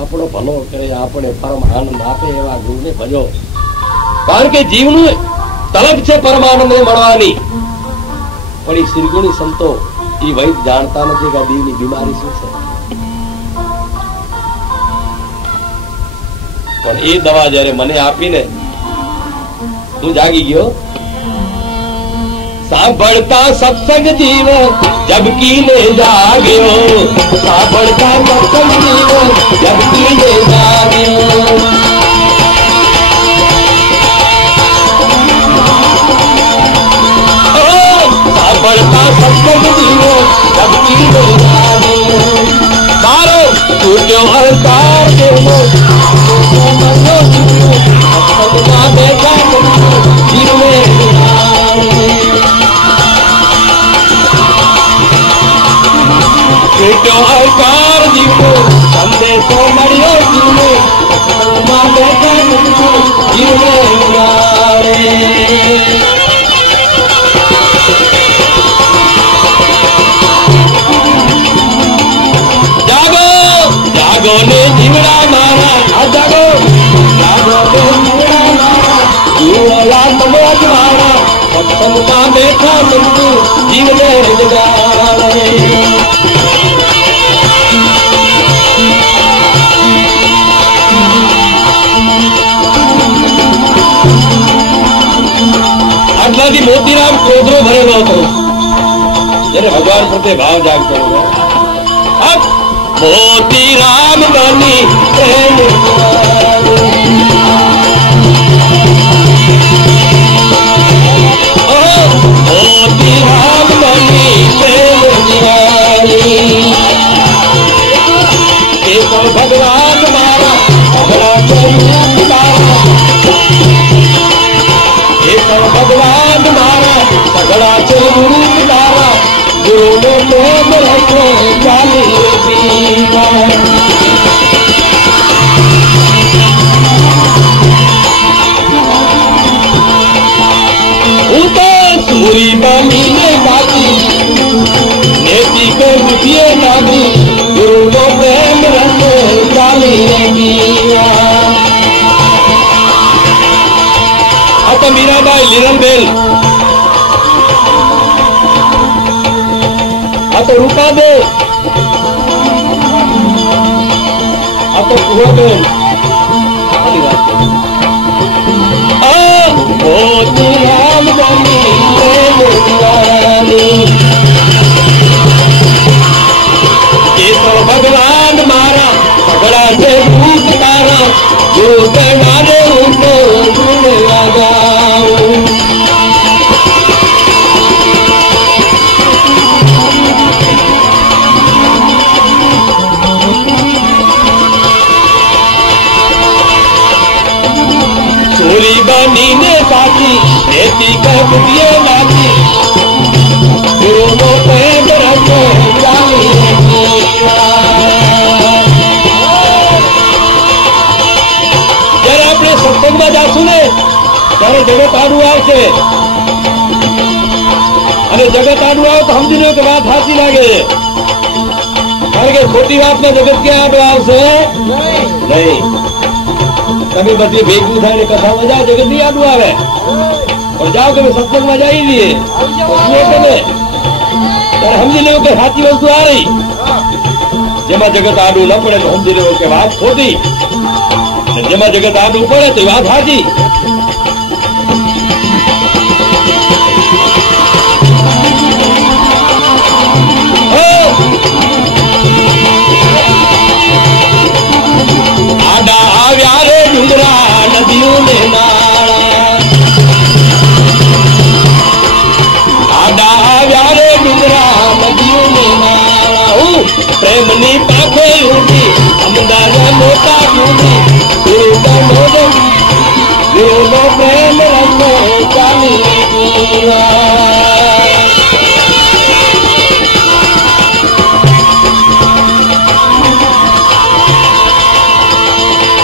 આપણો ભલો કરે, આપણે પરમ આનંદ આપે એવા ગુરુને ભજો. કારણ કે જીવનું તલબ છે પરમાનંદ મળવાની. પણ એ શ્રીગુણી સંતો એ વૈદ જાણતા નથી કે આ દીવની બીમારી શું છે. પણ એ દવા જયારે મને આપીને હું જાગી ગયો. સાંભળતા સત્સંગ જીવ જબકી ને જાગ્યો, સાંભળતા સત્સંગ જીવ જબકી ને જાગ્યો. સાંભળતા સત્સંગ જીવ જબકી ને જાગ્યો. મારો છૂટ્યો અવતાર દેવો સત્સંગમાં બેઠા જીવને અવતાર જીવો સંદેશો મળ્યો જીવને સત્સંગમાં બેઠા જીવને જાગો જાગો ને જીવડા મારા, જાગો જાગો ને જીવડા મારા, જીવલા તમો મારા સત્સંગમાં બેઠા જીવને જગાડે. આટલાથી મોતીરામ ક્રોધનો ભરેલો હતો. જયારે ભગવાન પ્રત્યે ભાવ જાગતો હતો, મોતીરામ બની મોતીરામ બની એ તો ભગવાન મારા ભગવાન મારા સગડા છે રૂપ તારા, ગુરુનો પ્રેમ રખો ચાલી પીવા. હું તો સુરી બનીને બાકી નેતી કે બુદ્ધિએ નાગી, ગુરુનો પ્રેમ રખો ચાલી પીવા. આ તો મીરાબાઈ લીરલબેન, આ તો રૂપાબેન, આ તો કુવાબેન. મોતીરામ બની એ તો ભગવાન મારા સગડા છે ભૂત તારા, જો મારે હું તો ગુણ લગાવું. ચોરી બનીને સાચી એથી કબીએ લાગી, ગુરુનો પ્રેમ રખો ચાલી. જયારે આપણે સત્સંગમાં જાશું ને ત્યારે જગત આડું આવશે, અને જગત આડું આવે તો સમજી લો કે વાત સાચી લાગે. કારણ કે ખોટી વાતમાં જગત ક્યાં આડું આવશે નહીં. તમે બધી ભેગું થાય ને કથામાં જાઓ, જગત ની આડું આવે. પણ જાઓ કે સત્સંગમાં જઈ દઈએ તમે ત્યારે સમજી લેવું કે સાચી વસ્તુ આ રહી. જેમાં જગત આડું ન પડે તો સમજી લેવું કે વાત ખોટી, જેમાં જગત આડું પડે તો વાત સાચી. આડા આવ્યા રે ડુંગરા નદીઓ ને નાળા, આડા આવ્યા રે ડુંગરા નદીઓ ને નાળા. પ્રેમની પાખે ઉઠી અમદાર મોટા ગુની, ગુરુનો પ્રેમ રખો ચાલી પીવા.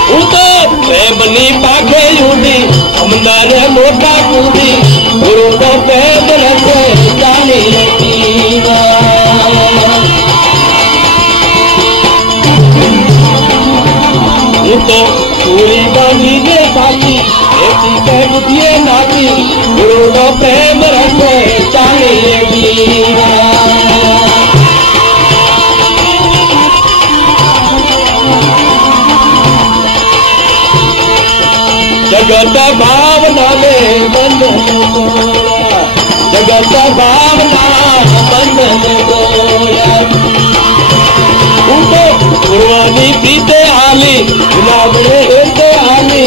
હું તો પ્રેમની પાખે ઉઠી અમદાર મોટા ગુની, ગુરુનો પ્રેમ રખો ચાલી પીવા. तो पूरी बानी ने साथी ऐसी कह बुझिए नाती गुरु नो प्रेम रखे चाले जगत भावना में बंधन तोड़ा जगत भावना बंधन तोड़ा गुरुवानी पीते आली गुलाबड़े हेते आली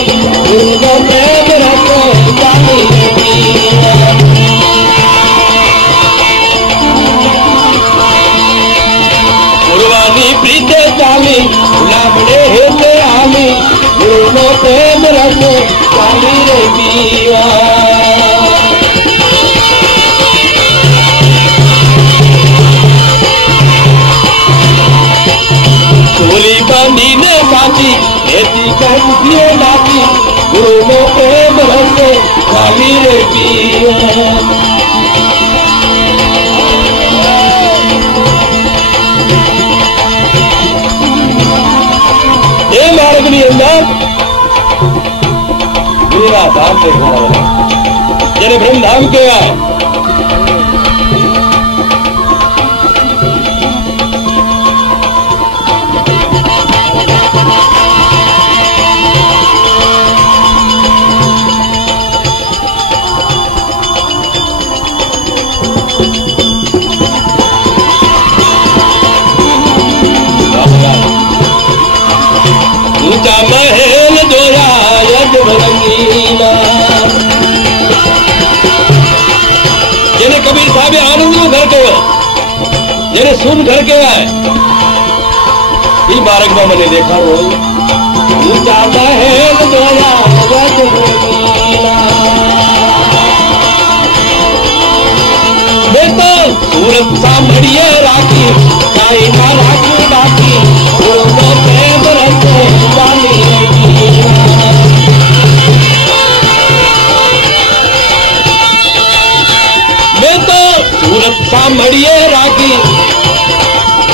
गुरु प्रेम रखे चाली गुरुवानी पीते चाली गुलाबड़े हेते आली गुरु प्रेम रखे चाली रे पीवा चोली बांधी ने साथी ऐसी कह बुझिए नाती गुरु नो प्रेम रखे चाली रे पीवा ये मार्ग ની અંદર मेरा धाम देखा જેને બ્રહ્મધામ કહેવાય ऊंचा महल दोया यज भरंगीला જેને કબીર સાહેબે આનંદનું ઘર કહેવાય જેને સુન ઘર કહેવાય એ માર્ગમાં મને દેખાડો ઊંચા મહેલ દોયા યજ ભરંગીલા મેં તો સુરત સાંભળીએ રાખી કાંઈ ના રાખું બાકી ગુરુનો પ્રેમ રખે ચાલી मैं तो सूरत सांभड़िए राखी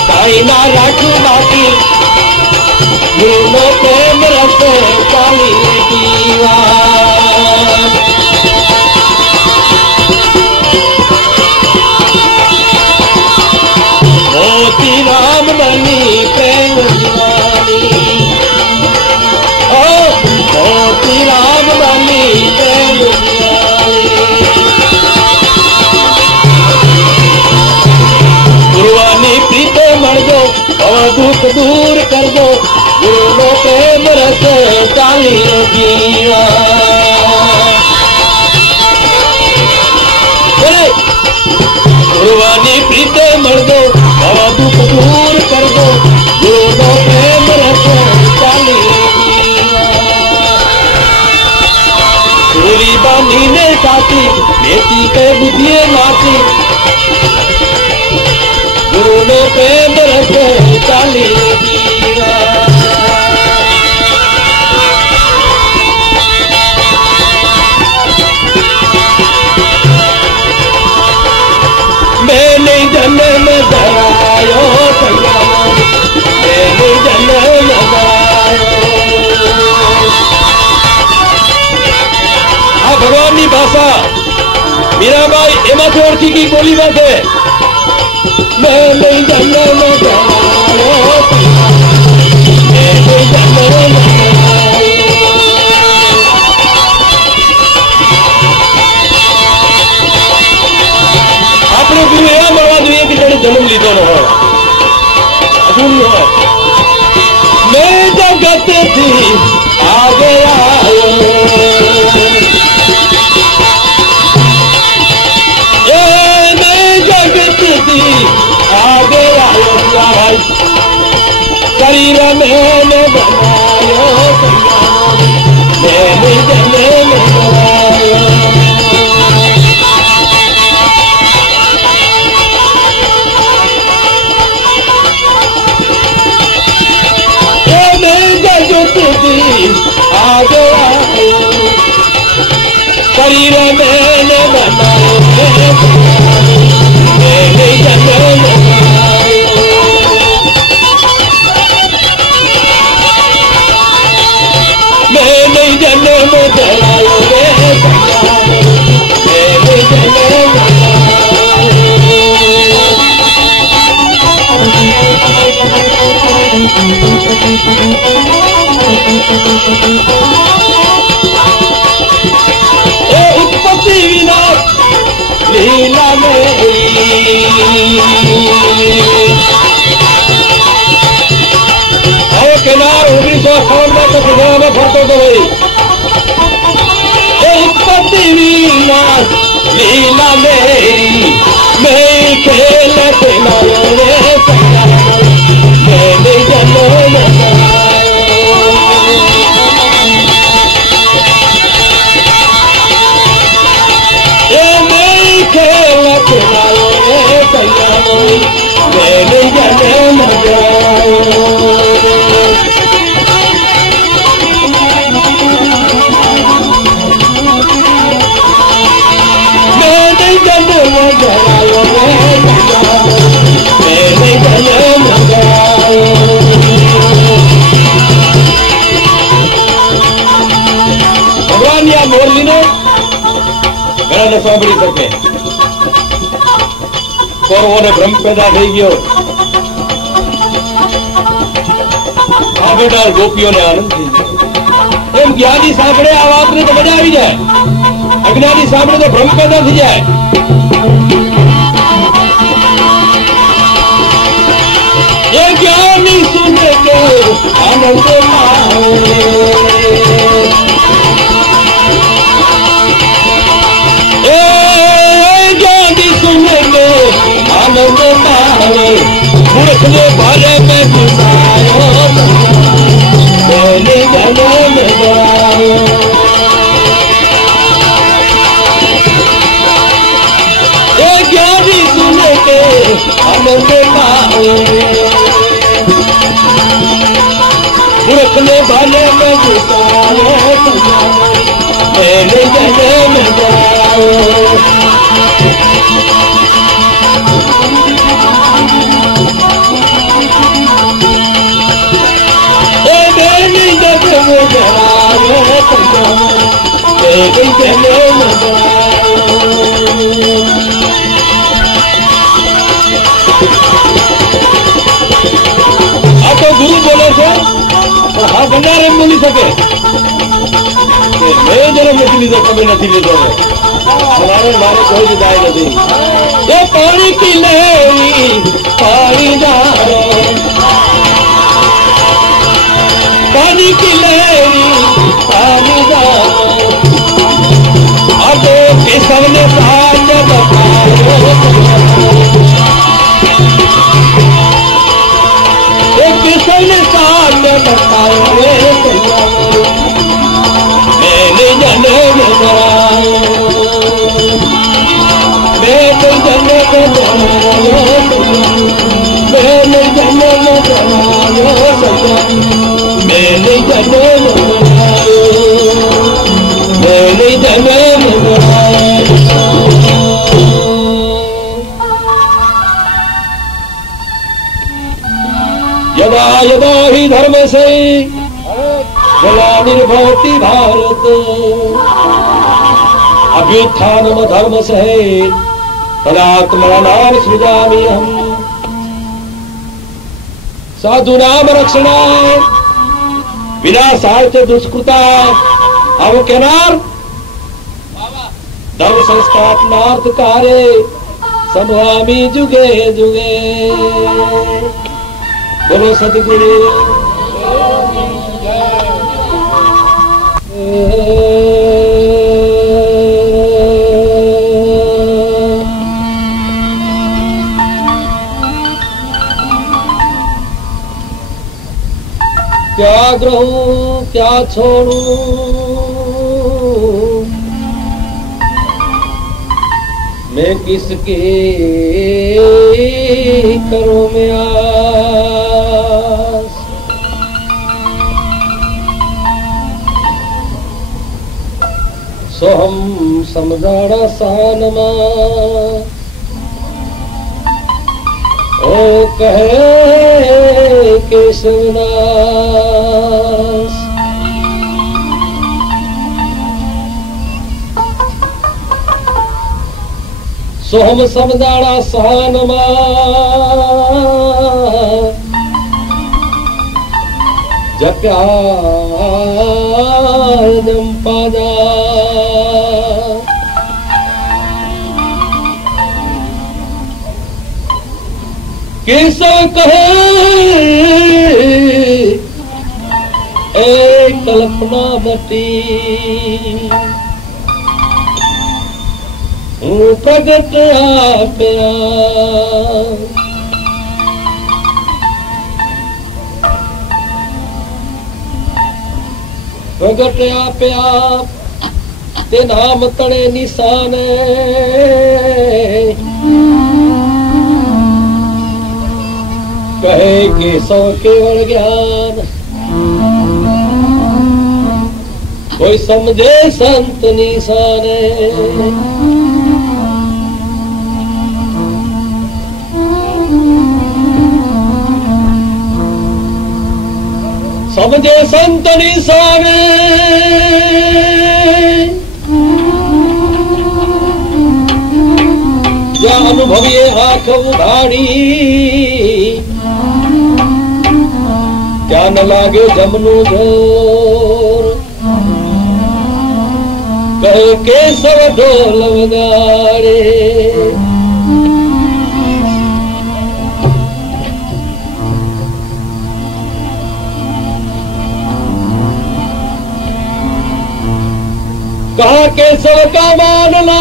काई ना राखू बाकी गुरु नो प्रेम रखे चाली पीवा मोती राम बनी प्रेम दीवानी ओ मोती राम बनी प्रेम गुरुवानी प्रीते मर दो और दुख दूर कर दो गुरु नो प्रेम रखे चाली पीवा गुरुवानी प्रीते मर दो और दुख दूर कर दो गुरु नो प्रेम रखे चाली पीवा पूरी बानी ने साथी बेटी के बुझिए नाती गुरु नो प्रेम रखे चाली पीवा मैंने जन्म धरायो मैंने जन्म धरायो आ भगवान की भाषा मीराबाई एमा ओळखी की बोली बात है मैंने जन्म धरायो मैंने जन्म अपने गुरु एवं મળવા જોઈએ કે જેણે જન્મ લીધો ન હોય અજૂની હોય मैं जगत थी आगे आयो मैं जगत थी आगे आयो शरीर मैंने बनायो मैंने जन्म बनायो आगे आयो शरीर मैंने बनायो मैंने जन्म बनायो उत्पत्ति विनाश लीला मेरी और किनार 1958 में तो दुनिया में फरतो तो भाई उत्पत्ति विनाश लीला मेरी मैं खेल खिलायो रे मैंने जन्म खेल खिलायो रे मैंने जन्म मैंने जन्म जगायो मैंने जन्म भगवान या मोरली ने घણા ને સાંભળી શકે કૌરવોને ભ્રમ પેદા થઈ ગયો આ બેટા ગોપીઓને આનંદ થઈ ગયો એમ જ્ઞાની સાંભળે આ વાતની તો મજા આવી જાય અજ્ઞાની સાંભળે તો ભ્રમ પેદા થઈ જાય એ જ્ઞાની સુન કે આનંદ પાવે आनंद पावे मूर्ख ने भले में घुसायो मैंने जन्म गवायो ये ज्ञानी सुन के आनंद पावे मूर्ख ने भले में घुसायो मैंने जन्म गवायो આ તો ગુરુ બોલે છે પણ હા ભંડાર એમ બોલી શકે કે મેં જન્મ નથી લીધો તમે નથી લીધો મારે કોઈ વિદાય નથી એ પાણી પી લેવી પાણી દારો पानी की लहरी पानी दारो अब केशव ने साज बतायो केशव ने साज बतायो मैंने जन्म करायो मैंने जन्म करायो मैंने जन्म करायो मैंने जन्म बनायो मैंने जन्म बनायो यदा यदा ही धर्म से ग्लानिर्भवति भारत अभ्युत्थानम धर्म से तदात्मनां सृजामि अहम् साधूनाम रक्षणाय विनाशाय च दुष्कृता अवकेनार धर्म संस्थापनार्थ कार्य संभामी जुगे जुगे बोलो सतगुरु क्या ग्रहूं क्या छोड़ूं मैं किसके करूं मैं आस सो हम समझाड़ा सानमा ओ कहे केशवदास सो हम समझाड़ा सानमा जप्या जंपादा केशव कहे ए कल्पना बटी हूँ प्रगट आपया प्रगट आपया ते नाम तड़े निशान कहे केशव केवल ज्ञान कोई समझे संत निशान समझे संत निशान या अनुभवीए आंख उघाड़ी क्या न लागे जमनु जोर कहे केशव ढोल वगाड़े कहा केशव का मानना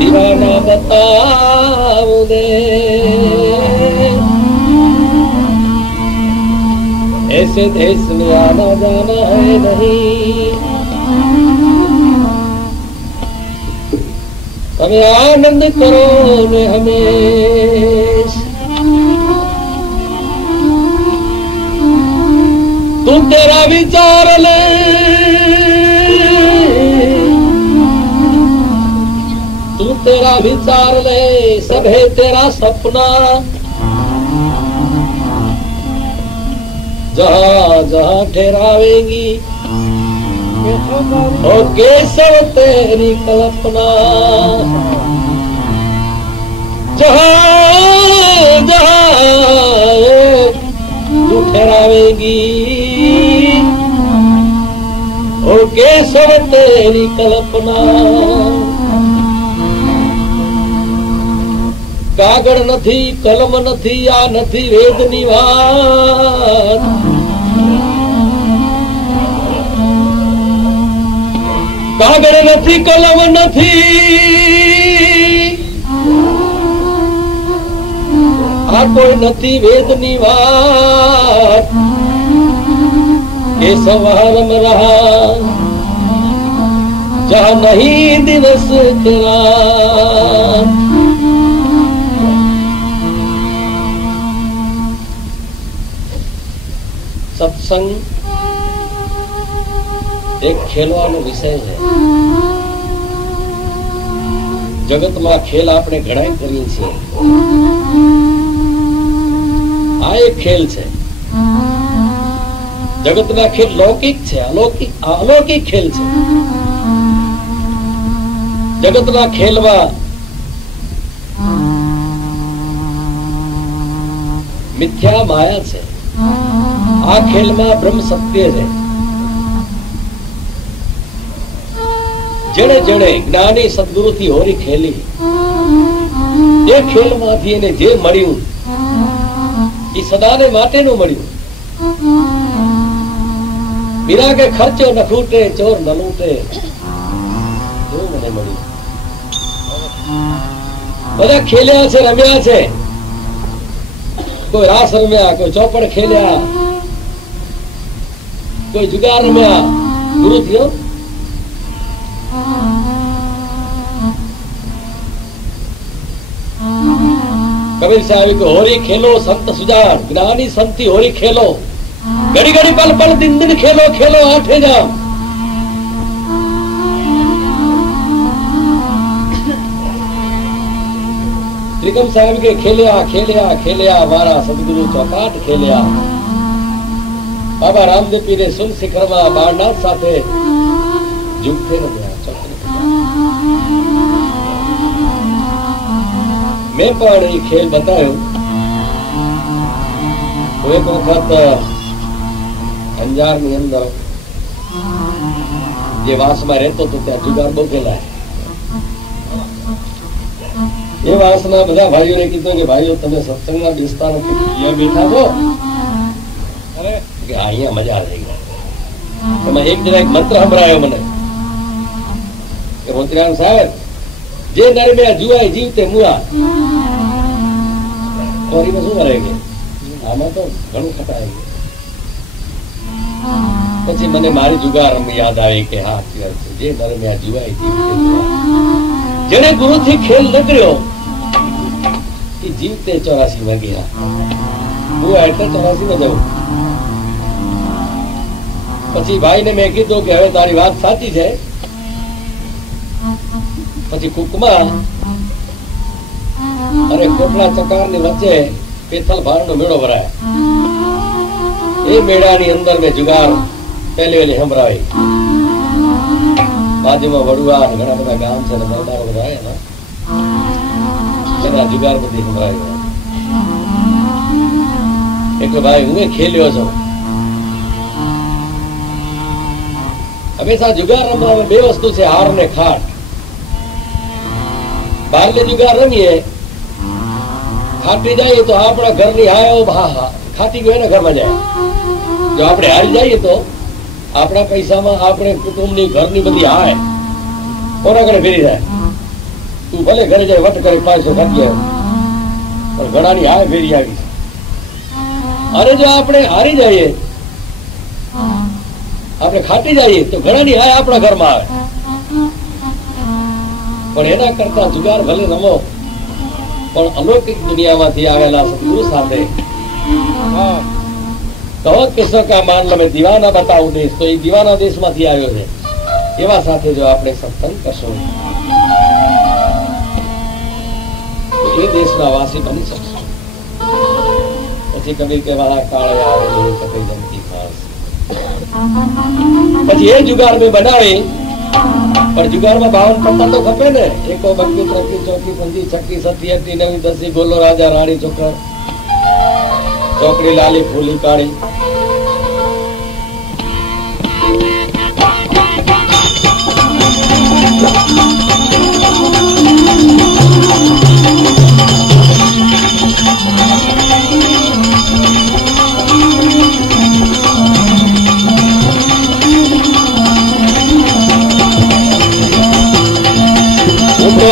दीवाना बताओ दे ऐसे देश में आना जाना है नहीं हमें आनंद करो ने हमें तू तेरा विचार ले तू तेरा विचार ले सब है तेरा सपना जहाँ जहाँ ठहरावेंगी और केशव तेरी कल्पना जहाँ जहाँ तू ठहरावेगी और केशव तेरी कल्पना कागड़ नथी कलम नथी आ नथी वेदनी વાત कागड़ नथी कलम नथी आ कोई नथी वेदनी વાત केशव हरम रहा जहाँ नहीं दिवस तेरा सत्संग एक खेलવાનો વિષય છે જગતમાં ખેલ આપણે ઘણા કરીએ છીએ આ એક ખેલ છે જગતના ખેલ લૌકિક છે અલૌકિક ખેલ છે જગતના ખેલમાં મિથ્યા માયા છે आ खेल में ब्रह्म सत्य है जड़े जड़े ज्ञानी सदगुरु थी होरी खेली ये खेल माथी ने जे मळ्યું ई सदाने माटे नु मळ्યું बिना के खर्चो न खूटे चोर न लूटे जो मने मळ्યું બધા ખેલ્યા છે રમ્યા છે कोई रास रम्या कोई चौपड़ खेलिया कोई जुगार रम्या गुरु थियो कबीर साहब को होरी खेलो संत सुजान ज्ञानी संती होरी खेलो घड़ी घड़ी पल पल दिन दिन खेलो खेलो आठे जाओ त्रिकम साहब के खेलिया खेलिया खेलिया मारा सदगुरु चौपाट खेलिया बाबा रामदेव पीरे सुन शिखर में बारनाथ साथे जुगते रह्या मैं पण ये खेल बतायो तो एक वक्त अंजार ની અંદર જે વાસમાં રહેતો હતો ત્યાં જુગાર બહુ ખેલાય. એ વાસના બધા ભાઈઓને કીધું કે ભાઈઓ તમે સત્સંગમાં બેસતા નથી, અહીંયા બેઠા છો કે અહીંયા મજા આવી ગઈ. એમાં એક જણા એક મંત્ર સંભળાયો મને કે મોતીરામ સાહેબ, જે નરમ્યા જુવાય જીવતે મુઆ. ફરીમાં શું કરે કે આમાં તો ઘણું ખટાય. પછી મને મારી જુગાર યાદ આવી કે હા જે નરમ્યા જુવાય જીવતે મુઆ. જેને ગુરુથી ખેલ ન કર્યો એ જીવતે 84 માં ગયા. મુઆ એટલે 84 માં જવું. પછી ભાઈને મેં કીધું કે હવે તારી વાત સાચી છે. પછી કુકમાં અને કોટલા ચકારની વચ્ચે પેથલ ભારનો મેળો ભરાય. એ મેળાની અંદર મેં જુગાર પહેલી સંભળાવી. બાજુમાં વડુઆ ઘણા બધા ગામ છે, મરદારો બધા આવ્યા, જુગાર બધી સંભળાવી. એટલે ભાઈ હું ખેલ્યો છું. હંમેશા જુગાર રમવામાં બે વસ્તુ છે, હાર ને ખાટ. બહારને જુગાર રમીએ, ખાટી જઈએ તો આપણા ઘરની હાય ખાટી ગયો એના ઘરમાં જાય. જો આપણે હારી જઈએ તો આપણા પૈસામાં આપણે કુટુંબની ઘરની બધી હાય કોના ઘરે ફેરી જાય. તું ભલે ઘરે જાય વટ કરી 500 ખાટી આવ્યો, પણ ઘણાની હાય ફેરી આવી. અને જો આપણે હારી જઈએ, આપણે ખાટી જઈએ તો ઘણાની હાય આપણા ઘરમાં આવે. પણ એના કરતા જુગાર ભલે રમો પણ અલૌકિક દુનિયામાંથી આવેલા સદગુરુ સાથે કહો કિસ્સો કા માન લો મેં દીવાના બતાવું દેશ, તો એ દીવાના દેશમાંથી આવ્યો છે. એવા સાથે જો આપણે સત્સંગ કરશો એ દેશના વાસી બની શકશો. પછી કબીર કે વાળા કાળે આવે કઈ જમતી ખાસ. પછી એ જુગાર મેં બનાવી, પણ જુગારમાં 52 પત્તા તો ખપે ને. 1 2 3 4 5 6 7 8 9 10 ગોલો રાજા રાણી ચોકર ચોકડી લાલી ફૂલી કાળી.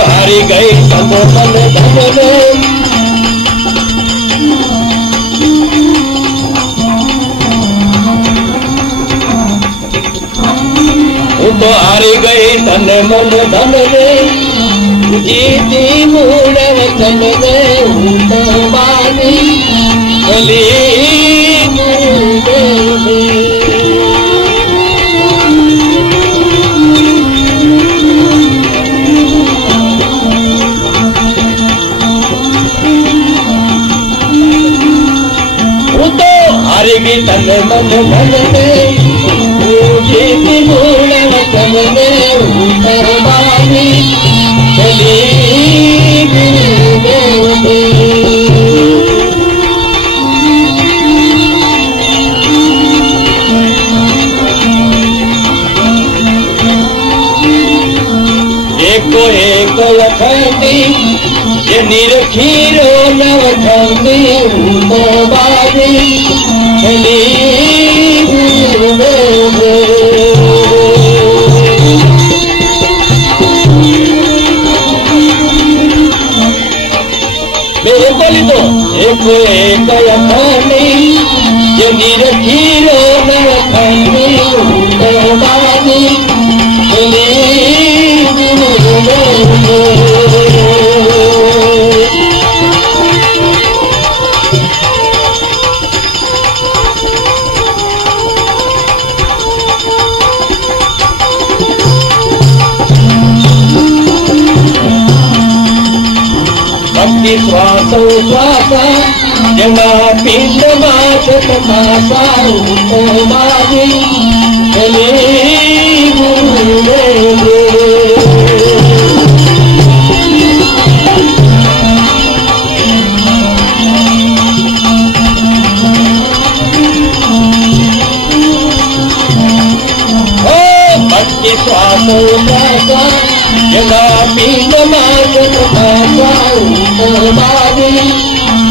હારી ગઈ તમો મને ધનને, હું તો હારી ગઈ તને મન ધનને, જીતી મૂળ વચનને હું તો માની ભલી મૂળ. હારી ગઈ તને મન ધનને, જીતી મૂળ વચનને હું કરવાની ભલી એકો એક લખતી જે નિરખીરો નવખંડી હું તો બાજી બોલી દો. એકો એક લખતી જે નિરખીરો નવખંડી હું તો બાજી ભક્તિ શ્વાસ શ્વાસ જેના પિંડમાં છે તથા સારું તો મારી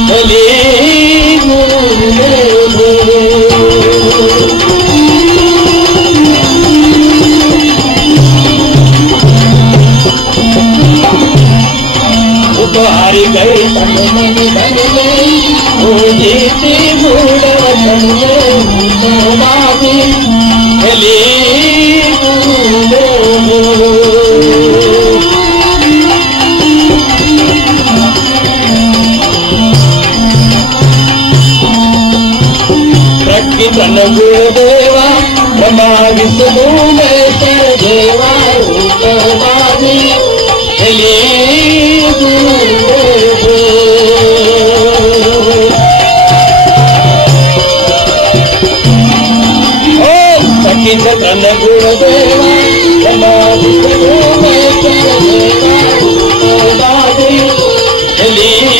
चली हारी गई तन मन धन में वो जीती बूढ़ वचन में बाबी चली प्रकृतन गुरुदेवा ब्रह्मा विष्णु महेश्वर देवा बाबी चली चंद्रन गुरुदेवा ब्रह्मा विष्णु महेश्वर देवा बाबी चली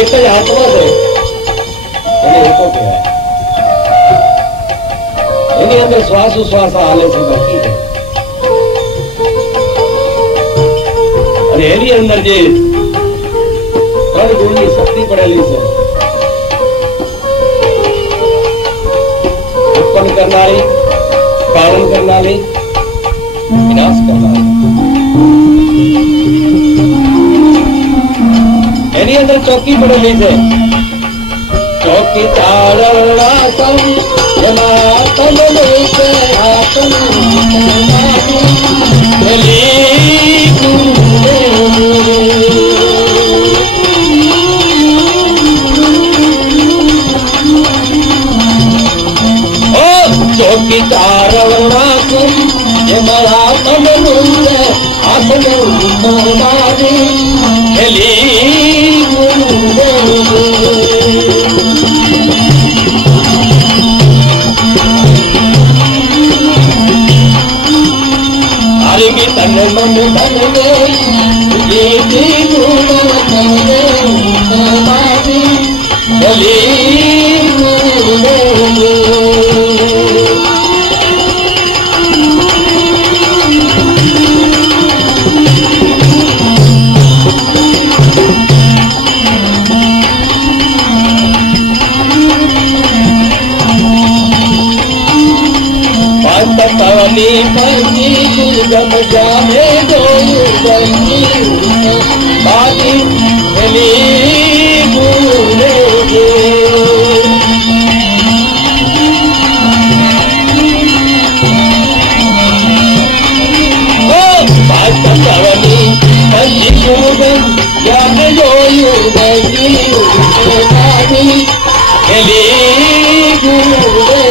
एक आत्मा છે અને એકો કહેવાય એની અંદર શ્વાસોશ્વાસ હાલે છે બાકી છે અને એની અંદર જે ત્રણ ગુણની શક્તિ પડેલી છે ઉત્પન્ન કરનારી પાલન કરનારી વિનાશ કરનારી એની અંદર ચોકી પડેલી છે ચોકી તાળવાસમ એમાં તમને ચોકી તાળવાસમ એમાં તમને આસન हारी की तन मन धन में जीती बूढ़ वचन में बाबी चली पवनी पंची दुर्गम जाने दो बनी बाकी चली भूले पवनी पंची दुर्गम जाने दो बनी बाकी चली भूले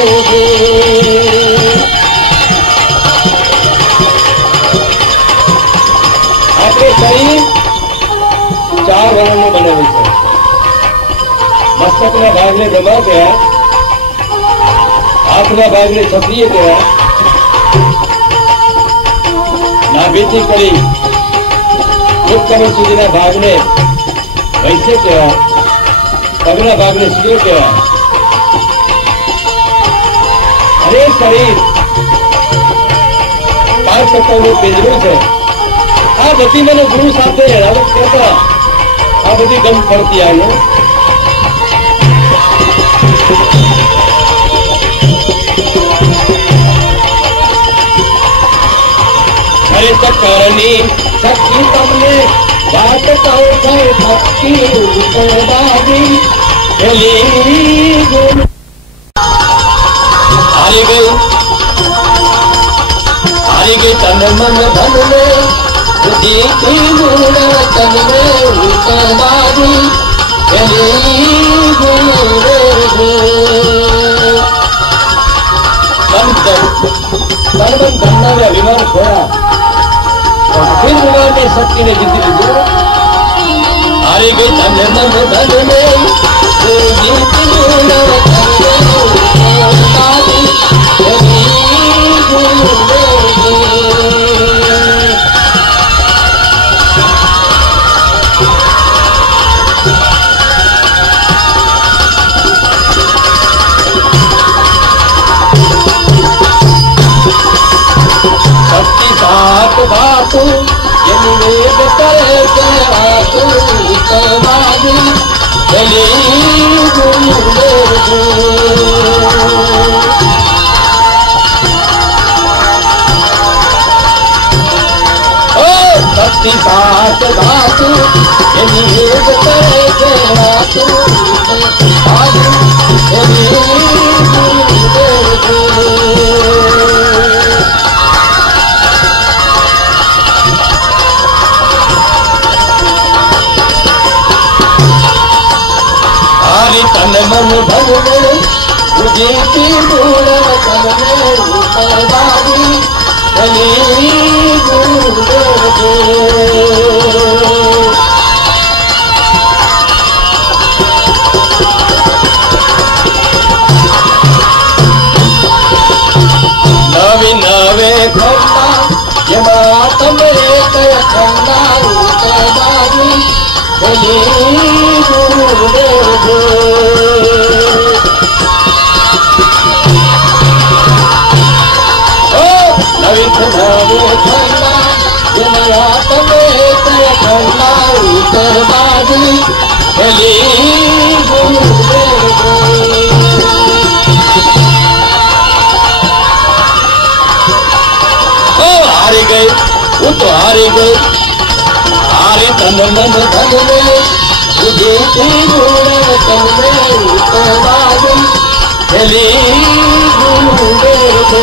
शरीर चार वर्णों में बने हुए हैं मस्तक ने भाग ने ब्रह्मा गया हाथ ने भाग ने क्षत्रिय गया नाभीची करी मुख कमल सुधी भाग ने वैश्य गया पगना भाग ने शूद्र गया अरे शरीर पांच तत्वों में पिंजरू है आ बधी मैंने गुरु साथ करता आ बधी गम करती आई अरे करनी शक्ति तमने बात कहो भक्ति हारी गई तन मन धन में जीती बूढ़ वचन में बाबी चली धनना में अभिमान खोया और फिर भगवान ने शक्ति ने जीती ली हारी गई तन मन धन में जीती बूढ़ वचन में बाबी चली वातु निवेद करे के वातु समाधि चली गुरुदेव भक्ति सात धातु निवेद करे के वातु समाधि चली तन मन धन में उजीती गुण तन में उपवादी चली गुरुदेव नवी नवे खंडा यमातम एक खंडा उपवादी चली गुरुदेव नवीन नवे खंडा यमया तमे तय खंडा उपवादी चली गुरुदेव हारी गए वो तो हारी गए हारे तन मन धन में उजेती गुण तन में उपवादी चली गुरुदेव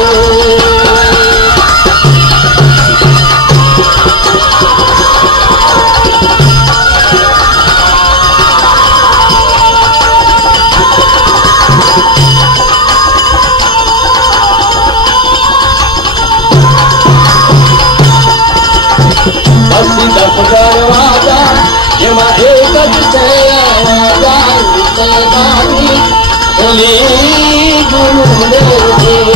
दरवाजा यमा एक आवाजा उपवादी चली गुरुदेव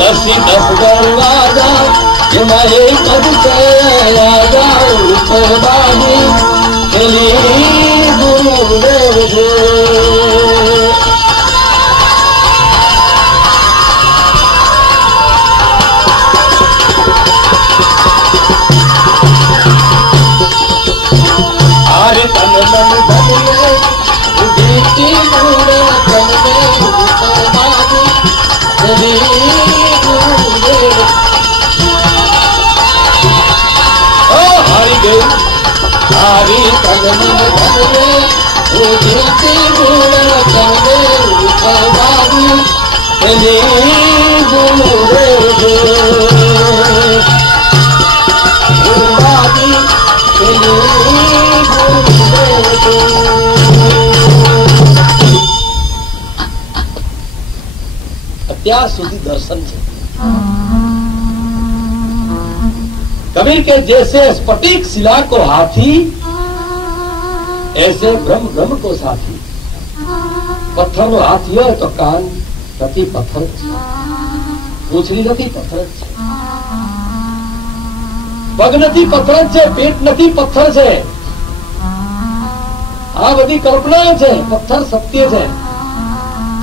दस दरवाजा यमा एक आवाजा उपवादी चली गुरुदेव हारे तन मन धन में उजीती गुण तन में उपवादी चली गुरुदेव हारी गई हारी तन मन धन में उजीती गुण तन में उपवादी चली गुरुदेव गुरुवादी चली અત્યાર સુધી દર્શન છે कबीर के जैसे स्फटिक शिला को हाथी ऐसे ब्रह्म ब्रह्म को साथी पत्थर नो हाथी हो तो कान નથી પથ્થર છે પૂંછડી નથી પથ્થર છે પગ નથી પથ્થર છે પેટ નથી પથ્થર છે આ બધી કલ્પના છે પથ્થર સત્ય છે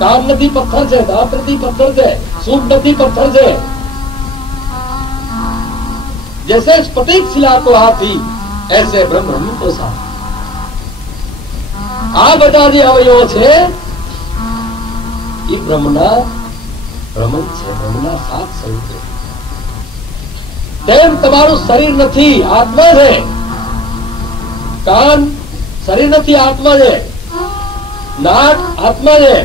કાન નથી પથ્થર છે દાંત નથી પથ્થર છે सूप નથી પથ્થર છે जैसे स्फटिक शिला को हाथी ऐसे ब्रह्म ब्रह्म को साथी आ બધા જે અવયવો છે એ બ્રહ્મના ભ્રમણ છે બ્રહ્મના સાત સ્વરૂપ છે તેમ તમારું શરીર નથી આત્મા છે કાન શરીર નથી આત્મા છે નાક આત્મા છે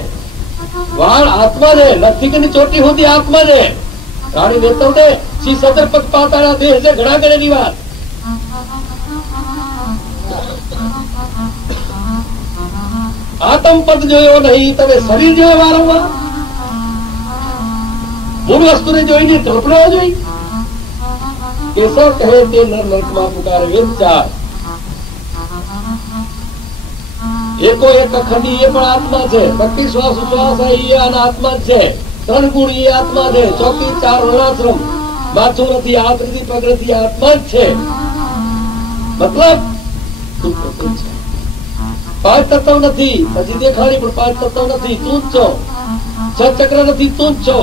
વાળ આત્મા છે લથીકની ચોટી સુધી આત્મા છે રાણી નેતવ ને શ્રી સદર પગ પાતાના દેહ છે ઘણા ગણેની વાત આત્મ પદ જોયો નહીં તમે શરીર જોયે વારંવાર મૂળ વસ્તુને જોઈને કલ્પના જોઈ કેશવ કહે તે નર નરકમાં પુકારે વેદ ચાર એકો એક અખંડી એ પણ આત્મા છે 32 શ્વાસ ઉચ્છ્વાસ એ આત્મા જ છે 3 ગુણ એ આત્મા છે 4 વર્ણાશ્રમ માથું નથી હાથ નથી પગ નથી આત્મા જ છે મતલબ તું પોતે છે પાંચ તત્વ નથી, પછી દેખાડી પણ પાંચ તત્વ નથી, તું જ છો. 6 ચક્ર નથી, તું જ છો.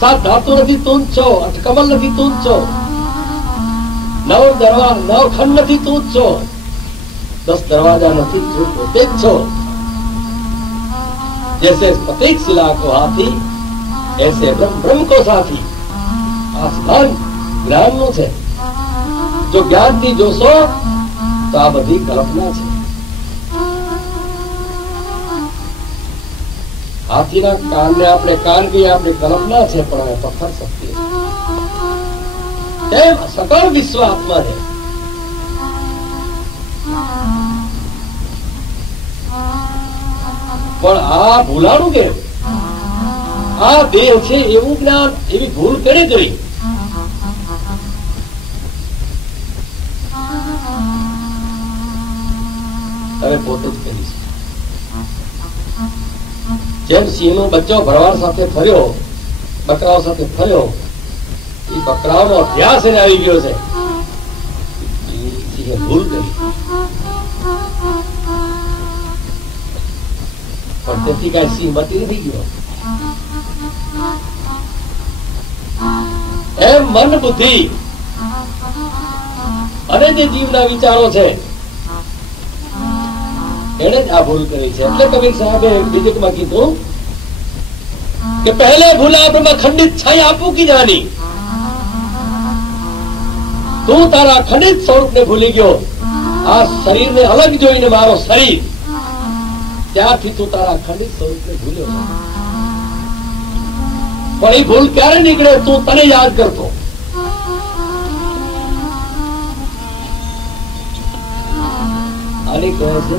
7 ધાતુ નથી, તું જ છો. 8 કમલ નથી, તું જ છો. 9 ખંડ નથી, તું જ છો. 10 દરવાજા નથી, તું પોતે જ છો. जैसे प्रत्येक शिला को हाथी ऐसे ब्रह्म को साथी. આ સ્થાન જ્ઞાન નું છે. જો જ્ઞાન થી જોશો તો આ બધી કલ્પના છે. હાથીના કાનને આપણે કાન કહીએ, આપણી કલ્પના છે, પણ હવે પથ્થર શક્તિ તેમ સકળ વિશ્વ આત્મા છે. પણ આ ભૂલાણું કે આ દેહ છે એવું જ્ઞાન, એવી ભૂલ કરી કરી. હવે પોતે જ કરી છે. જેમ સિંહનો બચ્ચો ભરવાડ સાથે ફર્યો, બકરાઓ સાથે ફર્યો, એ બકરાઓનો અભ્યાસ એને આવી ગયો છે. સિંહે ભૂલ કરી, પણ તેથી કઈ સિંહ મતી નથી ગયો. એમ મન બુદ્ધિ અને જે જીવના વિચારો છે એને જ આ ભૂલ કરી છે. એટલે કબીર સાહેબે બીજકમાં કીધું કે પહેલે ભૂલા બ્રહ્મ ખંડિત છાયા આપું કી જાની. તું તારા ખંડિત સ્વરૂપને ભૂલી ગયો. આ શરીરને અલગ જોઈને મારો શરીર, ત્યાંથી તું તારા ખંડિત સ્વરૂપને ભૂલ્યો. પણ એ ભૂલ ક્યારે નીકળે? તું તને યાદ કરતો. આને કહે છે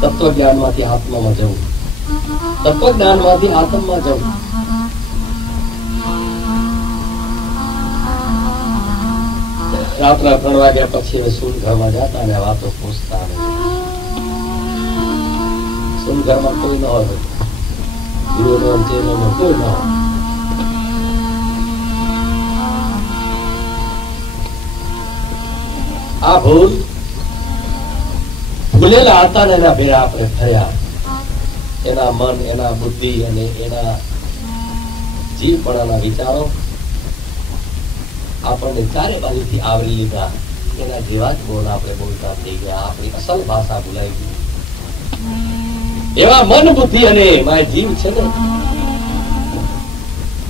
તત્વજ્ઞાન માંથી આત્મામાં જવું, તત્વજ્ઞાન માંથી આત્મમાં જવું. રાતના 3 વાગ્યા પછી હવે સૂન ઘરમાં જતા અને વાતો પૂછતા. સૂન ઘરમાં કોઈ ન હોય, ગુરુનો ચેલો કોઈ ન હોય. આ ભૂલ ભૂલેલા હતા ને એના ભેરા આપણે થયા. એના મન, એના બુદ્ધિ અને એના જીવપણાના વિચારો આપણને ચારે બાજુથી આવરી લીધા. એના જેવા જ બોલ આપણે બોલતા થઈ ગયા. આપણી અસલ ભાષા ભૂલાઈ ગઈ. એવા મન, બુદ્ધિ અને મારા જીવ છે ને,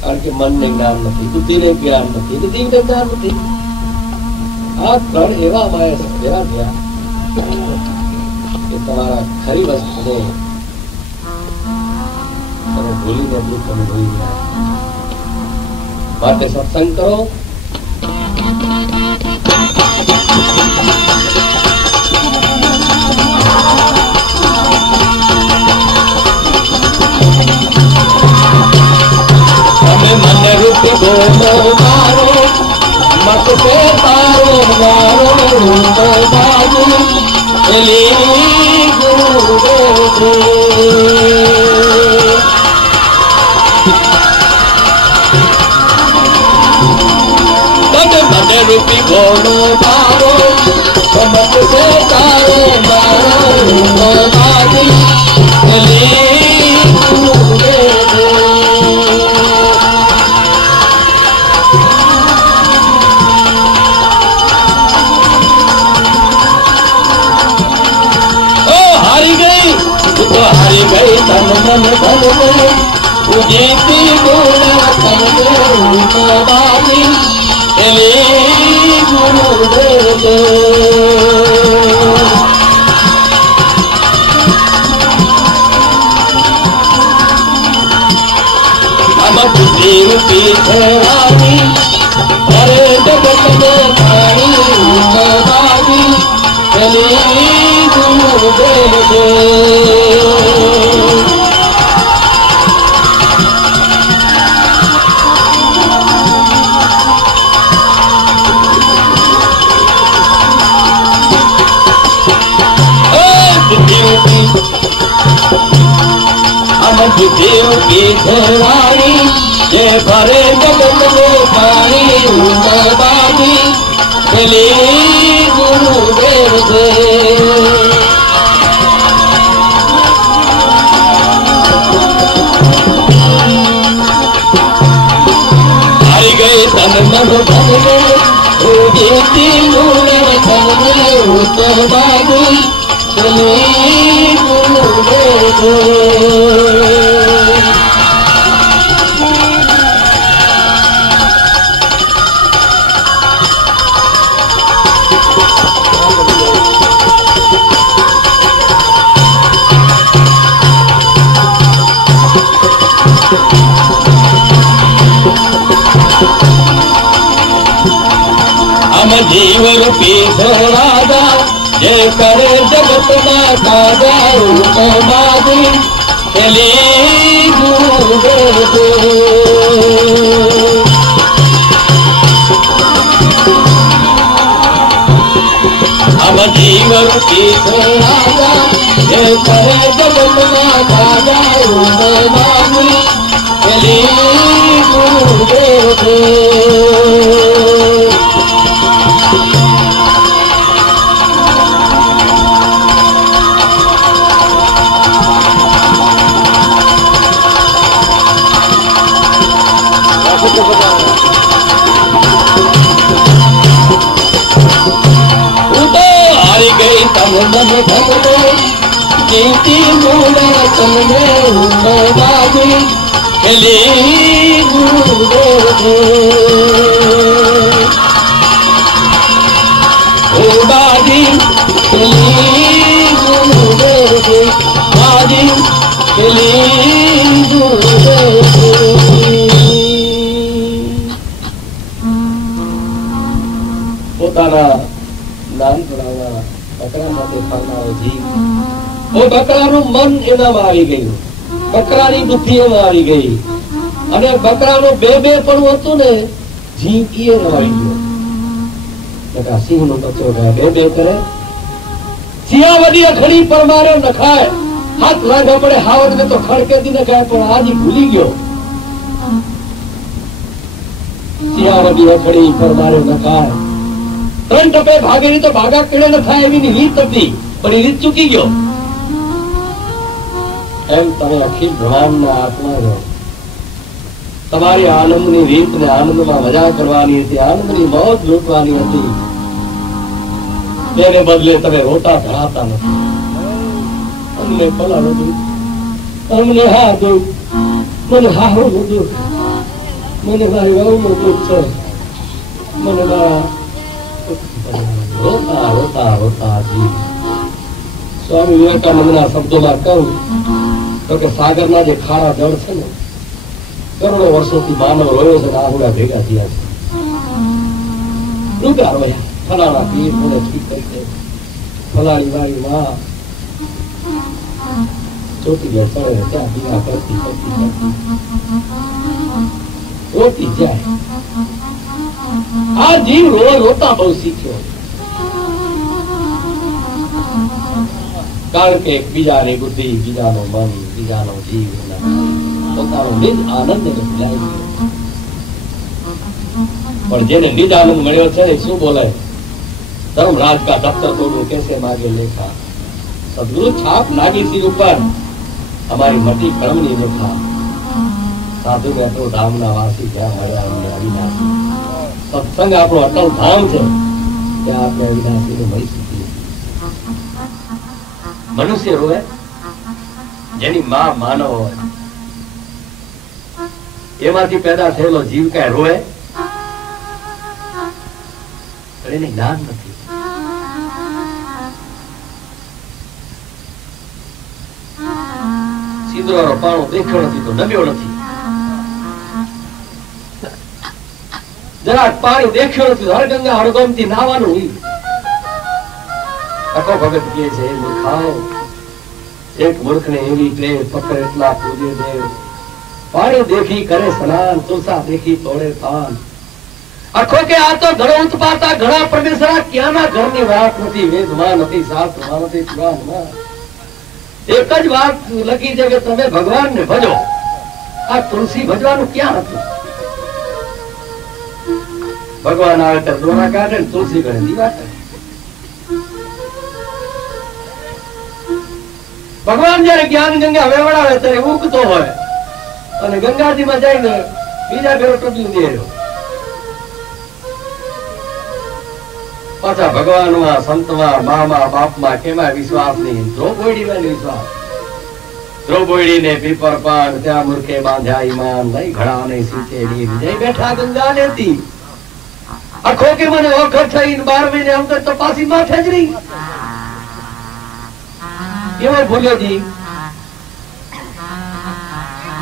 કારણ કે મનને જ્ઞાન નથી, બુદ્ધિને જ્ઞાન નથી, જીવને જ્ઞાન નથી. આ 3 એવા માયા ભેરા થયા કે તમારા ખરી વસ્તુને તમે ભૂલી નથી, તમે ભૂલી ગયા. માટે સત્સંગ કરો. તમે મને રૂપી બોલો મારો, મત સે તારો મારો રૂપ બાજુ એલી ગુરુદેવ. તમે મને રૂપી બોલો મારો, મત સે તારો મારો રૂપ બાજુ એલી ગુરુદેવ. हारी गई तन मन धन में जीती गुणा तन बाबी गुरुदेव. हम देव पीछे रानी अरे जगत में पानी बाबी गुरुदेव. देव की धराई जे भरे जगत में पानी बाबी चले गुरुदेव से. जीवन पीछो राजा जे करे जगत में काजा रूप मादी चली हम जीवन पीछो राजा जे करे जगत में काजा रूप मादी चली मन भगवो कीर्ति मूला तमने बाजी चली बाजी चली बाजी चली પોતાના નામ ભરાવા બકરા માટે ફરનારો જીવ બકરાનું મન એનામાં આવી ગયું, બકરાની બુદ્ધિ એમાં આવી ગઈ અને બકરાનો બે પણ હતું ને જીવ એ રવાઈ ગયો. સિંહ નો બચ્ચો બે કરે સિંહા વધી ખડી પર મારે ન ખાય હાથ લાગવા પડે હાવજ ને તો ખડકે દી ન ખાય પણ આજે ભૂલી ગયો. સિંહા વધી ખડી પર મારે ન ખાય ત્રણ ટપે ભાગેલી તો ભાગા કેળે ન થાય એવી રીત હતી પણ એ રીત ચૂકી ગયો. એમ તમે અખિલ બ્રહ્માંડના આત્મા છો, તમારી આનંદની રીત ને આનંદમાં મજા કરવાની હતી, આનંદની મોજ લૂંટવાની હતી. તેને બદલે તમે રોતા ધરાતા નથી. અમને પલાળો દઉં, અમને હા દઉં, મને હારો દઉં, મને મારી વહુનો દુઃખ છે, મને મારા રોતા રોતા રોતા જીવ. સ્વામી વિવેકાનંદના શબ્દોમાં કહું તો કે સાગરના જે ખારા જળ છે ને કરોડો વર્ષોથી માનવ રોયો છે, આહુડા ભેગા થયા છે, ડૂબ્યા રોયા. ફલાણા પીર મને ઠીક કરી ફલાણી વાળી માં ચોટી ગયો સળે ત્યાં પીવા કરતી કરતી રોતી જાય. આ જીવ રોતા બહુ શીખ્યો, કારણ કે બીજાની બુદ્ધિ, બીજાનો મન, બીજાનો જીવ પોતાનો નિજ આનંદ ભૂલાઈ ગયો. પણ જેને નિજ આનંદ મળ્યો છે શું બોલે? धर्मराज का दफ्तर तोड़ो कैसे मांगे लेखा, सदगुरु छाप नागी सिर ऊपर हमारी मटी कड़मनी लेखा. साधु में तो धामना वासी क्या મળ્યા અમને અવિનાશી. સત્સંગ આપણો અટલ ધામ છે ત્યાં આપણે અવિનાશીને મળી શકીએ. મનુષ્ય રોવે જેની માં માનવ હોય, એમાંથી પેદા થયેલો જીવ કાંઈ રોવે? એને જ્ઞાન નથી. સિંદુરાનો પાણો દેખ્યો નથી તો નમ્યો નથી, જરાક પાણી દેખ્યો નથી હરગંગા હરગોમથી નાવાનું હોય. અકો ભગત કહે છે મૂર્ખાઓ, એક મૂર્ખને એવી ટેવ પકડ એટલા પૂજે દેવ, પાણી દેખી કરે સ્નાન, તુલસા દેખી તોડે થાન. આખો કે આ તો ઘણો ઉત્પાતા ઘણા પરમેશ્વર ક્યાંના ઘરની વાત નથી, વેદમાં નથી, શાસ્ત્રમાં નથી, પુરાણમાં એક જ વાત લખી છે કે તમે ભગવાનને ભજો. આ તુલસી ભજવાનું ક્યાં હતું? ભગવાન આવે ત્યારે દોરા કાઢે ને તુલસી કરે દીવા કરે. ભગવાન જયારે જ્ઞાન ગંગા વેવડાવે ત્યારે ઉગતો હોય અને ગંગાજીમાં જઈને બીજા ફેરો ટોપલું દે. પાછા ભગવાનમાં સંતમાં મામા બાપમાં કેમાં વિશ્વાસ નહીં. દ્રૌપદીમાં વિશ્વાસ. દ્રૌપદીને પીપર પાન ત્યાં મૂર્ખે બાંધ્યા ઈમાન લઈ ઘડાને સીચેડી જઈ બેઠા ગંગા લેતી આખો કે મને વખત થઈને 12 મહિને અંદર તો પાછી માથે જ રહી. એવો ભૂલ્યોજી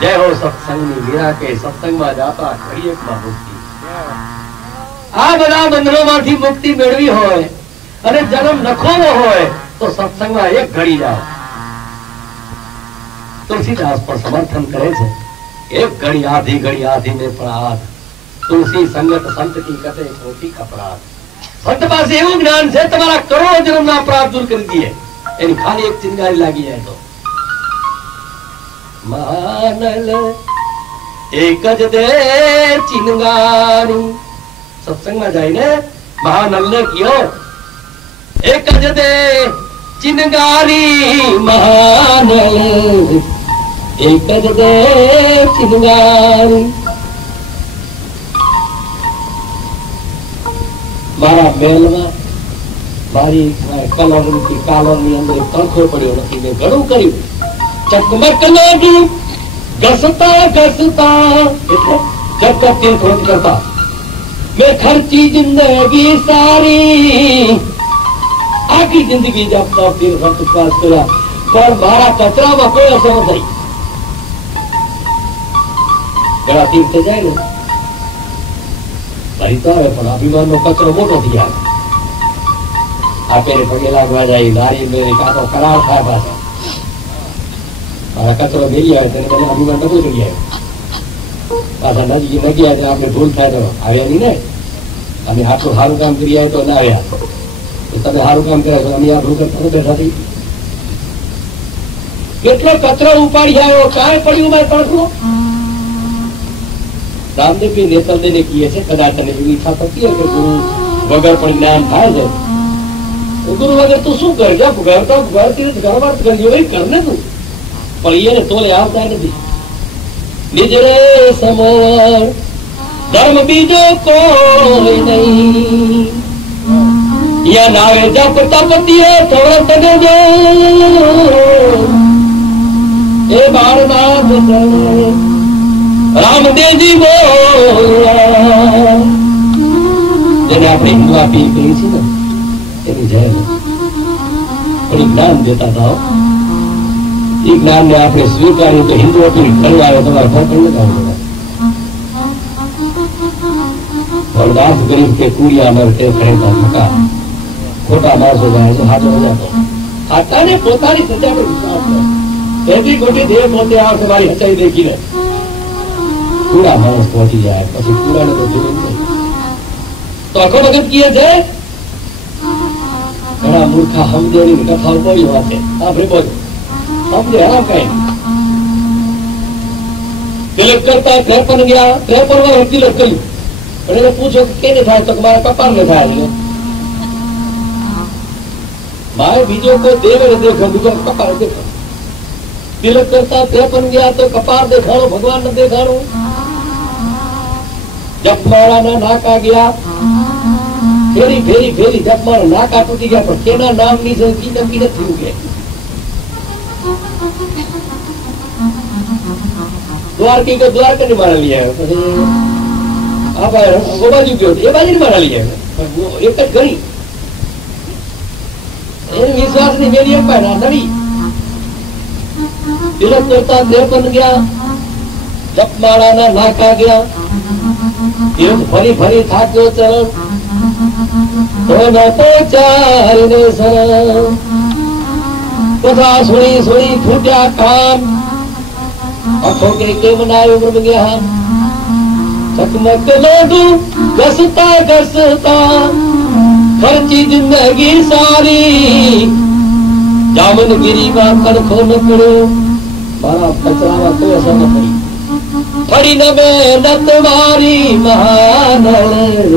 જય હો સત્સંગની મીરા કે સત્સંગમાં જાતા ઘડીએકમાં મુક્તિ. આ બધા બંધનોમાંથી મુક્તિ મેળવી હોય અને જન્મ નખોવો હોય તો સત્સંગમાં એક ઘડી જાઓ. तुलसीदास पर समर्थन करे छे एक घड़ी आधी में पण आध तुलसी संगत संत की कते कोटि अपराध. संत पास એવું જ્ઞાન છે તમારા કરોડો જન્મના અપરાધ દૂર કરી દે. એની ખાલી એક ચિંગારી લાગી જાય તો માનલ એક જ દે ચિંગારી. સત્સંગમાં જઈને મહાનલ ને કયો એક જ દે ચિંગારી મહાનલ એક જ દે ચિંગારી. મારા મહેલમાં મારી કલરની કાલરની અંદર તણખો પડ્યો નથી. મેં ઘણું કર્યું ચકમક લાગી ઘસતા ઘસતા એટલે ચકચક તીર્થ કરતા મેં ખર્ચી જિંદગી સારી આખી જિંદગી જપતા તીર્થ વિશ્વાસ કર્યા પણ મારા કચરામાં કોઈ અસર થઈ. ઘણા તીર્થ જાય ને ફરી તો આવે પણ અભિમાન નો કચરો મોટો થઈ આવે. આપેને પગે લાગવા જાય નારી મેરી કાતો કરાર થાય પાછા મારા કચરો મેલી આવે તેને બધું અભિમાન બધું ચડી આવે. પાછા નજી નગી આવે આપણે ભૂલ થાય તો આવ્યા નહીં ને અમે આટલું સારું કામ કરી આવે તો ના આવ્યા તો તમે સારું કામ કર્યા છો અમે આ ભૂલ કરતા બેઠા થઈ. કેટલો કચરો ઉપાડી આવ્યો કાંઈ પડ્યું મારે તણખો. રામદેવજી નેતલદેને કહીએ છે કદાચ તને એવી ઈચ્છા થતી હોય કે ગુરુ વગર પણ જ્ઞાન થાય છે ગુરુ વગર તું શું કરે ઘર તો ઘરથી ઘરમાં કરી કરને તું પણ એને તોલે આવતા નથી. નિજ રે સમર ધર્મ બીજો કોઈ નહીં યા નાવે જપ તપતીએ થોડો તને જો એ બાળનાથ રામદેવજી બોલ્યા જેને આપણે હિન્દુ આપી કરી છે ને એની જય પણ જ્ઞાન દેતા હતા. એ જ્ઞાન ને આપણે સ્વીકાર્યું તો હિન્દુ આપી કરવા આવે તમારે ઘર પણ વરદાસ ગરીબ કે કુડિયા અમર તે કહેતા મકા ખોટા માણસો જાય છે હાથો જાતો આતાને પોતાની સજા પર વિશ્વાસ કરે. એથી ખોટી દેહ પોતે આ તમારી હચાઈ દેખીને પૂરા માણસ પહોંચી જાય પછી પૂરાને તો જીવન નહીં. તો આખો વખત કીએ છે ઘણા મૂર્ખા સમજેની કથાઓ કોઈ વાંચે આપણે બોલ સમજે આરામ કઈ તિલક કરતા 53 ગયા 53 વાર તિલક કર્યું પણ એને પૂછો કે કેને થાય તો મારા કપાળ ને થાય મારે બીજો કોઈ દેવ દેખો બીજો કપાળ દેખો. તિલક કરતા 53 ગયા તો કપાળ દેખાડો ભગવાન ને દેખાડો. જપમાળાના નાકા ગયા ફેરી ફેરી ફેરી જપમાળા નાકા તૂટી ગયા પણ કેના નામની છે કી નક્કી નથી કે દ્વારકી કે દ્વારકા ની મારા લઈ આવ્યો પછી આ બાજુ ગયો એ બાજુ ની મારા લઈ આવ્યો એક જ ઘડી એને વિશ્વાસ ની મેરી અપાય ના નડી. તિલક કરતા 53 ગયા જપમાળાના નાકા ગયા ફરી ફરી થાક્યો ચરણ તો ચારીને સરળ બધા સુણી સુણી ફૂટ્યા કાન આખો કે કેમ નાયો બ્રહ્મ જ્ઞાન ચકમક લોઢું ઘસતા ઘસતા ખર્ચી જિંદગી સારી જામનગીરીમાં તણખો ન પડ્યો મારા કચરામાં કોઈ અસર ન પડી. ફરી ન મહેનત મારી મહાનળ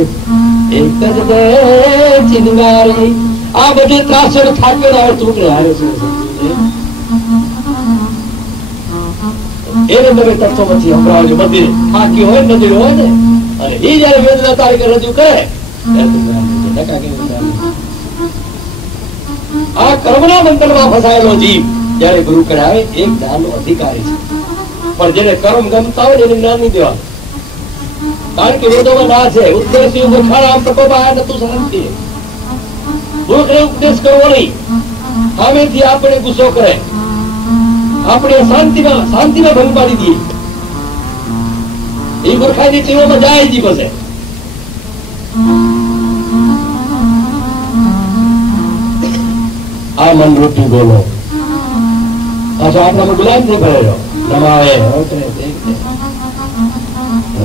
એક જ દે ચિંગારી. આ બધી ત્રાસડ થાકેલો તૂટે આવે છે એને તમે તત્વ પછી સંભળાવજો. મંદિર થાકી હોય નજર હોય ને અને એ જયારે વેદના તારીખે રજૂ કરે ટકા કેવું આ કર્મના બંધનમાં ફસાયેલો જીવ જયારે ગુરુ કરાવે એક જ્ઞાનનો અધિકારી છે, પણ જેને કર્મ ગમતા હોય એને જ્ઞાન નહીં દેવાનું. કારણ કે વેદોમાં ના છે ઉદ્દેશ્ય વખાણ પ્રકોપાય નતું શાંતિ. મૂર્ખને ઉપદેશ કરવો નહીં, સામેથી આપણે ગુસ્સો કરે, આપણે શાંતિમાં ભંગ પાડી દઈએ. એ મૂર્ખાની ટીમોમાં જાય જી પછી આ મન રૂપી બોલો પાછો આપણામાં ગુલામ નહીં ભરેલો નમાવે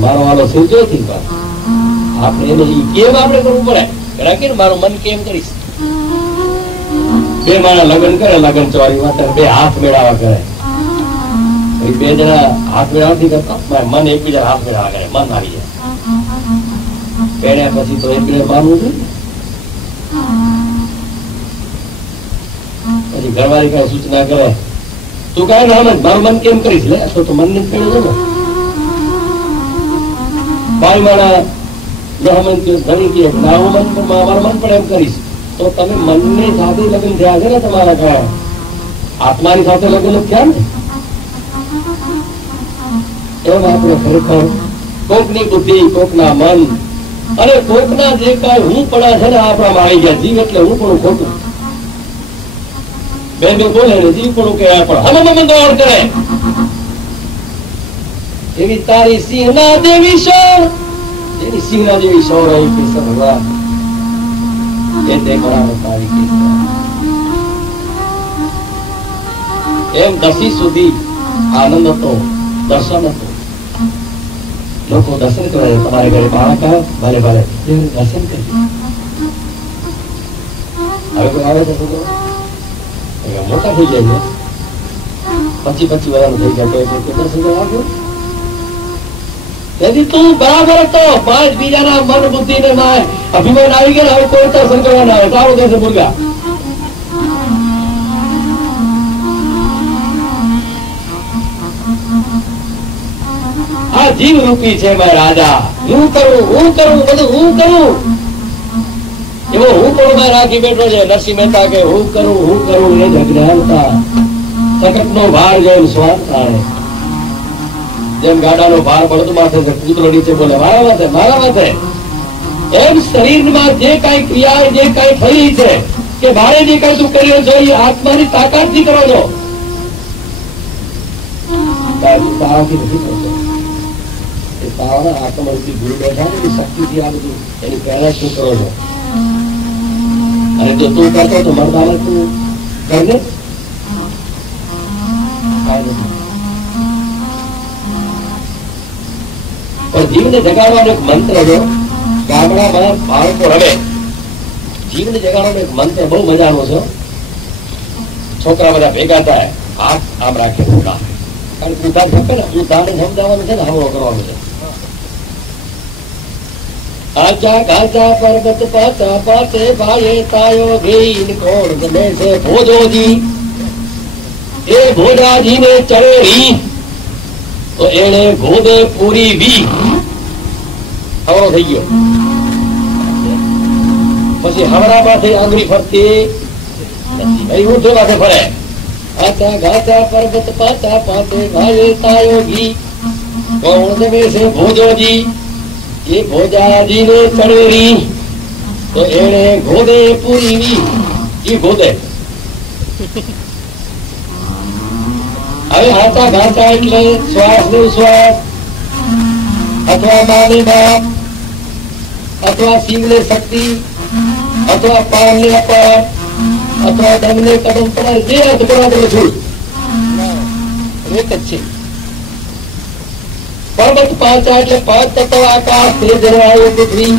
મારો વાલો સીધો થી આપણે એને કેમ આપણે કરવું પડે રાખીને મારું મન કેમ કરીશ. બે મારા લગ્ન કરે, લગ્ન ચોરી વાત બે હાથ મેળાવા કરે, બે જણા હાથ મેળાવતી કરતા મન એકબીજા હાથ મેળાવા કરે, મન આવી જાય. પેણ્યા પછી તો એકબીજા માનવું છે. પછી ઘરવાળી કઈ સૂચના કરે તું કઈ ના મારું મન કેમ કરીશ લે તો મન ને પેણું છે ને. બાઈ મારા ઘણી કે મારું મન પણ એમ કરીશ તો તમે મનની સાથે લગ્ન થયા છે ને તમારા કયા આત્માની સાથે લગ્ન થયા ને. એમ આપણે ખરેખર કોકની બુદ્ધિ, કોકના મન અને કોકના જે કઈ હું પડા છે ને આપણામાં આવી ગયા. જીવ એટલે હું પણ ખોટું બે બોલે ને જીવ પણ કે પણ હમ કરે એવી તારી સિંહના દેવી શોર, એની સિંહના દેવી શોર આવી કૃષ્ણ ભગવાન એ તે કરાવત આવી એમ દસી સુધી આનંદ હતો, દર્શન હતો. લોકો દર્શન કરે, તમારે ઘરે બાળક આવે ભલે ભલે દર્શન કરી. હવે કોઈ આવે તો મોટા થઈ જાય છે 25 વર્ષ થઈ જાય દર્શન આવ્યો. તેથી તું બરાબર હતો, પાંચ બીજાના મન બુદ્ધિ ને અભિમાન આવી ગયા. હવે કોઈ દર્શન કરવા ના આવે તારું દેશ બોલ્યા. આ જીવ રૂપી છે મારા રાજા. હું કરું બધું હું કરું એવો હું પણ માં રાખી બેઠો છે. નરસિંહ મહેતા કે હું કરું એ જ અજ્ઞાનતા, સકટ નો ભાર જેમ સ્વાદ થાય. જેમ ગાડાનો ભાર બળદ માથે કૂતરો નીચે બોલે મારા માથે, એમ શરીરમાં જે કઈ ક્રિયા જે કઈ થઈ છે કે મારે જે કઈ તું કર્યો છો એ આત્માની તાકાત થી કરો છો, તારાથી નથી કરતો. એ તારાના આત્માથી ગુરુ બેઠા ને શક્તિથી આ બધું એની પહેલા શું કરો છો. અને જો તું કરતો તો મરદાને તું કરને પણ જીવને જગાડવાનો એક મંત્ર છે. ગામડામાં બાળકો રમે, જીવને જગાડવાનો એક મંત્ર બહુ મજાનો છે. છોકરા બધા ભેગા થાય, હાથ આમ રાખે ઉડા, કારણ કે ઉધાર થશે ને ઉધારને સમજાવવાનું છે ને હમલો કરવાનું છે. આજા ગાજા પર્વત પાતા પાતે ભાઈએ તાયો ગઈ કોણ ગમે છે ભોજોજી. એ ભોજાજી ને ચડેલી તો એને ગોદે પૂરી વી હવરો થઈ ગયો. પછી હવરામાંથી આંગળી ફરતી નથી, ઊંધો માથે ફરે. આચા ગાચા પર્વત પાચા પાતે ભાઈએ તાયો ઘી કોણ ગમે છે ભોજોજી. એ ભોજાજી ને ચડેલી તો એને ગોદે પૂરી વી. એ ગોદે હવે હાથા ઘાટા એટલે શ્વાસ ને શ્વાસ અથવા માને બાપ અથવા શિવ ને શક્તિ અથવા પાન ને અપાર અથવા દમ ને કદમ પડાય જે અર્થ બરાબર છોડ એક જ છે. પર્વત પાંચા એટલે પાંચ તત્વ આકાશ તેજ વાયુ પૃથ્વી